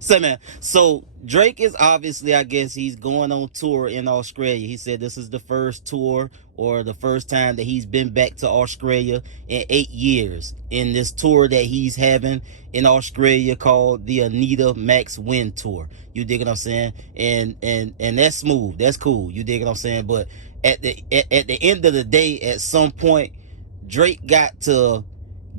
So man, so Drake is obviously, I guess he's going on tour in Australia. He said this is the first tour or the first time that he's been back to Australia in 8 years. In this tour that he's having in Australia called the Anita Max Win Tour. You dig what I'm saying? And that's smooth. That's cool. You dig what I'm saying? But at the end of the day, at some point, Drake got to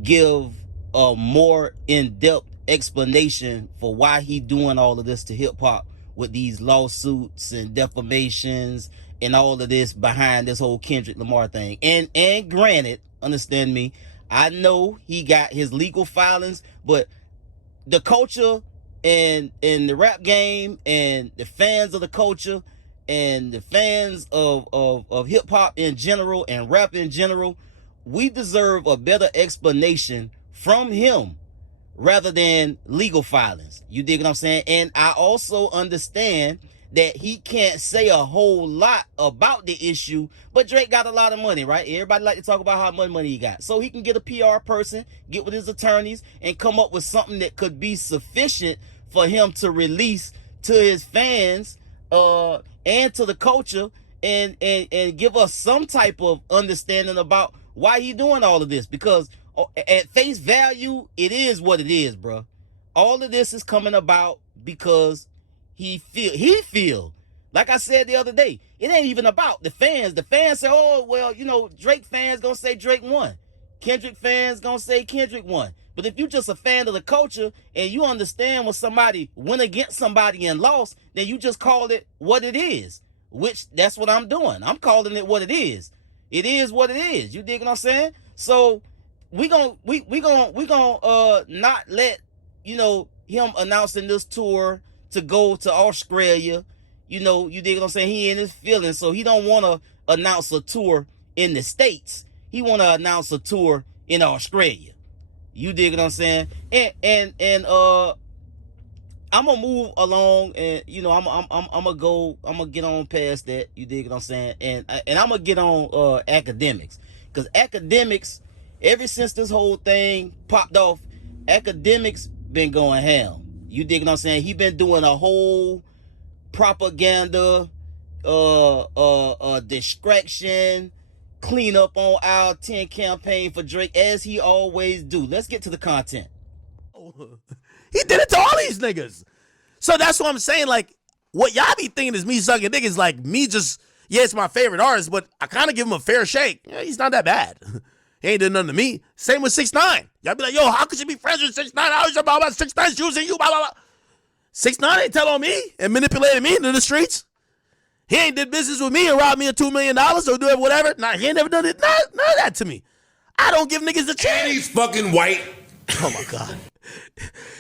give a more in-depth explanation for why he doing all of this to hip-hop with these lawsuits and defamations and all of this behind this whole Kendrick Lamar thing. And granted, understand me, I know he got his legal filings, but the culture and the rap game and the fans of the culture and the fans of hip-hop in general and rap in general, we deserve a better explanation from him rather than legal filings. You dig what I'm saying? And I also understand that he can't say a whole lot about the issue, but Drake got a lot of money, right? Everybody like to talk about how much money he got. So he can get a PR person, get with his attorneys, and come up with something that could be sufficient for him to release to his fans and to the culture and give us some type of understanding about why he doing all of this. Because at face value, it is what it is, bro. All of this is coming about because he feel like I said the other day, it ain't even about the fans. The fans say, oh well, you know, Drake fans gonna say Drake won, Kendrick fans gonna say Kendrick won. But if you just a fan of the culture and you understand when somebody went against somebody and lost, then you just call it what it is, which that's what I'm doing. I'm calling it what it is. It is what it is. You dig what I'm saying? So we gonna not let, you know, him announcing this tour to go to Australia. You know, you dig what I'm saying? He in his feelings, so he don't want to announce a tour in the States. He want to announce a tour in Australia. You dig what I'm saying? And I'm gonna move along, and you know, I'm gonna get on past that. You dig what I'm saying? And I'm gonna get on Akademiks, because Akademiks, ever since this whole thing popped off, Akademiks been going ham. You dig what I'm saying? He been doing a whole propaganda, distraction, clean up on our 10 campaign for Drake, as he always do. Let's get to the content. He did it to all these niggas. So that's what I'm saying. Like, what y'all be thinking is me sucking niggas, like me just, yeah, it's my favorite artist, but I kind of give him a fair shake. Yeah, he's not that bad. He ain't did nothing to me. Same with 6ix9ine. Y'all be like, yo, how could you be friends with 6ix9ine? How is about 6ix9ine choosing you? Blah, blah, blah. 6ix9ine ain't tell on me and manipulated me into the streets. He ain't did business with me and robbed me of $2 million or do whatever. Nah, he ain't never done it. None of that to me. I don't give niggas a chance. And he's fucking white. Oh my God.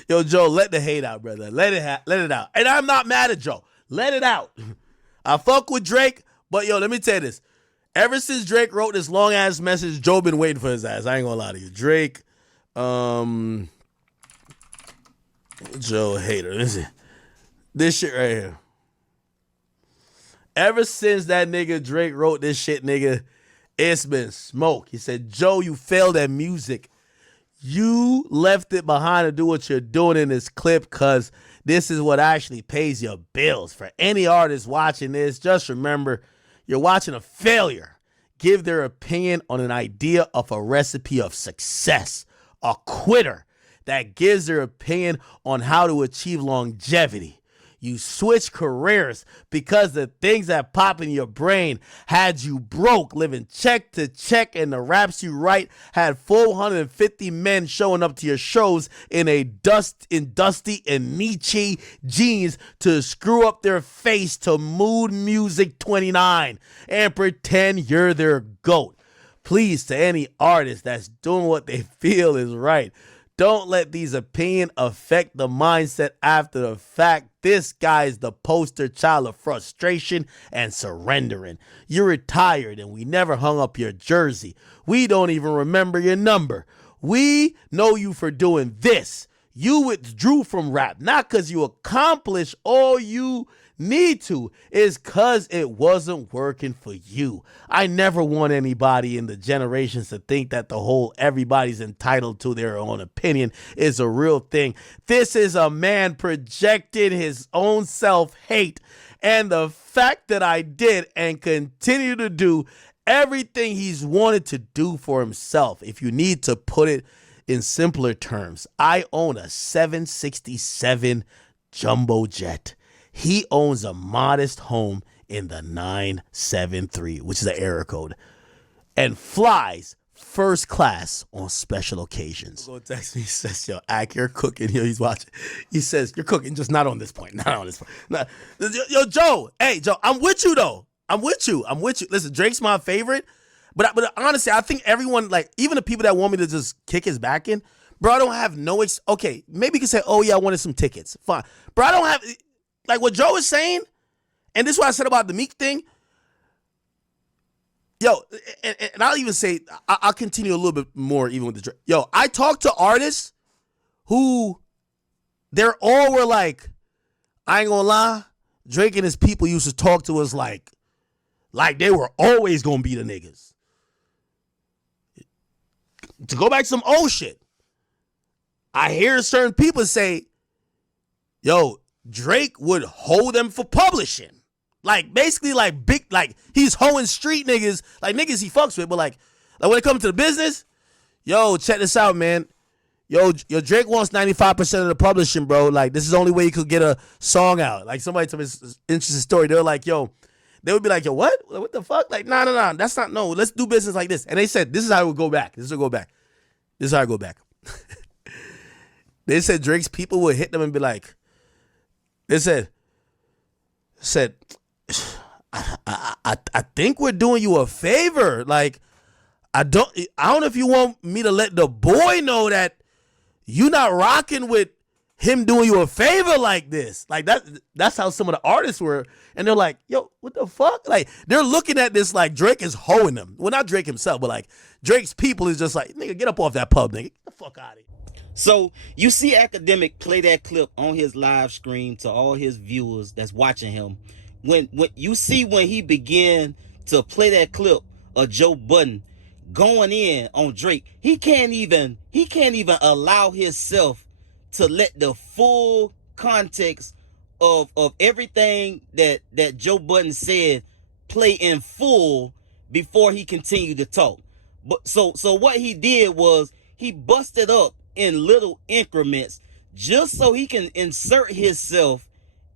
Yo, Joe, let the hate out, brother. Let it out. And I'm not mad at Joe. Let it out. I fuck with Drake, but yo, let me tell you this. Ever since Drake wrote this long ass message, Joe been waiting for his ass. I ain't gonna lie to you. Drake, Joe hater. Listen, this shit right here. Ever since that nigga Drake wrote this shit, nigga, it's been smoke. He said, Joe, you failed at music. You left it behind to do what you're doing in this clip because this is what actually pays your bills. For any artist watching this, just remember, you're watching a failure give their opinion on an idea of a recipe of success. A quitter that gives their opinion on how to achieve longevity. You switch careers because the things that pop in your brain had you broke, living check to check, and the raps you write had 450 men showing up to your shows in dusty and Nietzsche jeans to screw up their face to Mood Music 29 and pretend you're their GOAT. Please, to any artist that's doing what they feel is right, don't let these opinions affect the mindset after the fact. This guy is the poster child of frustration and surrendering. You're retired and we never hung up your jersey. We don't even remember your number. We know you for doing this. You withdrew from rap, not because you accomplished all you need to is because it wasn't working for you. I never want anybody in the generations to think that the whole everybody's entitled to their own opinion is a real thing. This is a man projecting his own self-hate, and the fact that I did and continue to do everything he's wanted to do for himself. If you need to put it in simpler terms, I own a 767 jumbo jet. He owns a modest home in the 973, which is an error code, and flies first class on special occasions. Go text me. He says, yo, Ak, you're cooking. Yo, he's watching. He says, you're cooking, just not on this point. Not on this point. Not. Yo, Joe. Hey, Joe, I'm with you, though. I'm with you. Listen, Drake's my favorite. But honestly, I think everyone, like, even the people that want me to just kick his back in, bro, I don't have no, okay, maybe you can say, oh, yeah, I wanted some tickets. Fine. Bro, I don't have, like what Joe is saying, and this is what I said about the Meek thing. Yo, and I'll even say, I'll continue a little bit more even with the Drake. Yo, I talked to artists who, they're all were like, I ain't gonna lie, Drake and his people used to talk to us like they were always gonna be the niggas. To go back to some old shit, I hear certain people say, yo, Drake would hold them for publishing. Like, basically, like, big, like, he's hoeing street niggas, like, niggas he fucks with, but, like when it comes to the business, yo, check this out, man. Yo, Drake wants 95% of the publishing, bro. Like, this is the only way you could get a song out. Like, somebody told me this interesting story. They were like, yo, they would be like, yo, what? What the fuck? Like, no, that's not, no, let's do business like this. And they said, this is how it would go back. This is how I go back. They said Drake's people would hit them and be like, they said, I think we're doing you a favor. Like, I don't know if you want me to let the boy know that you not rocking with him doing you a favor like this. Like, that's how some of the artists were. And they're like, yo, what the fuck? Like, they're looking at this like Drake is hoeing them. Well, not Drake himself, but like Drake's people is just like, nigga, get up off that pub, nigga. Get the fuck out of here. So you see Akademiks play that clip on his live stream to all his viewers that's watching him. When you see when he began to play that clip of Joe Budden going in on Drake, he can't even allow himself to let the full context of everything that Joe Budden said play in full before he continued to talk. But so what he did was he busted up in little increments just so he can insert himself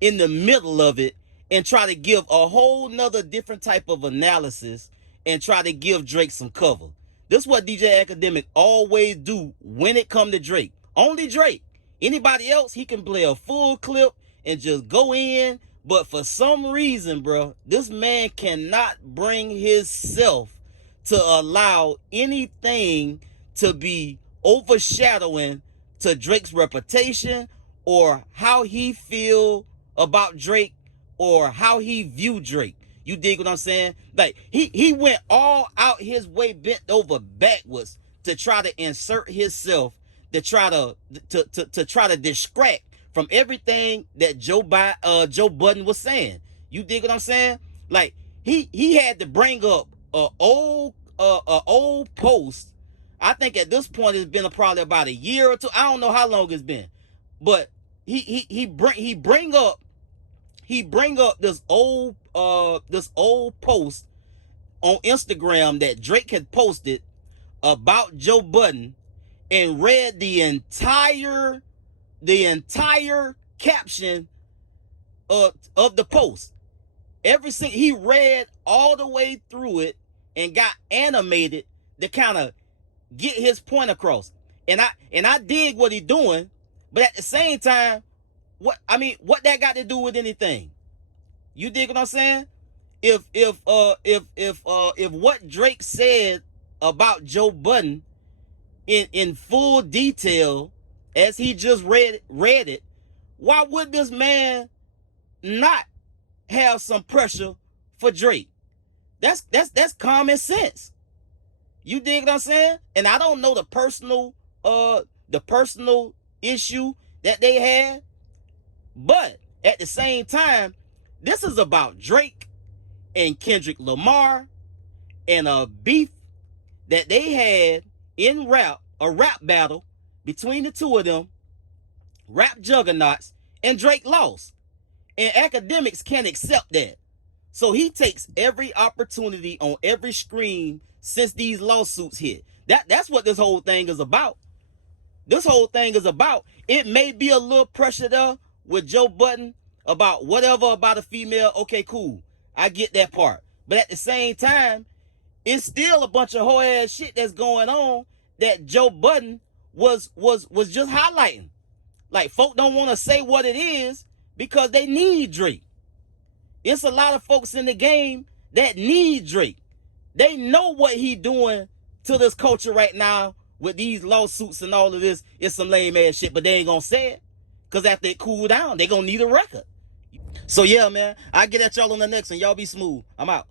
in the middle of it and try to give a whole nother different type of analysis and try to give Drake some cover. This is what DJ Akademiks always do when it come to Drake. Only Drake. Anybody else, he can play a full clip and just go in. But for some reason, bro, this man cannot bring himself to allow anything to be overshadowing to Drake's reputation or how he feel about Drake or how he view Drake. You dig what I'm saying? Like, he went all out his way, bent over backwards to try to insert himself, to try to distract from everything that Joe Budden was saying. You dig what I'm saying? Like, he had to bring up a old post. I think at this point it's been probably about a year or two. I don't know how long it's been, but he bring up this old post on Instagram that Drake had posted about Joe Budden and read the entire caption of the post. He read all the way through it and got animated to kind of get his point across. And I dig what he's doing, but at the same time, what that got to do with anything? You dig what I'm saying? If what Drake said about Joe Budden in full detail as he just read it, why would this man not have some pressure for Drake? That's common sense. You dig what I'm saying? And I don't know the personal issue that they had, but at the same time, This is about Drake and Kendrick Lamar and a beef that they had in rap, a rap battle between the two of them, rap juggernauts, and Drake lost. And Akademiks can't accept that. So he takes every opportunity on every screen since these lawsuits hit. That's what this whole thing is about. This whole thing is about. It may be a little pressure there with Joe Budden about whatever about a female. Okay, cool. I get that part. But at the same time, it's still a bunch of whole ass shit that's going on that Joe Budden was just highlighting. Like, folk don't want to say what it is because they need Drake. It's a lot of folks in the game that need Drake. They know what he doing to this culture right now with these lawsuits and all of this. It's some lame ass shit, but they ain't gonna say it. Cause after it cool down, they gonna need a record. So yeah, man, I get at y'all on the next one. Y'all be smooth. I'm out.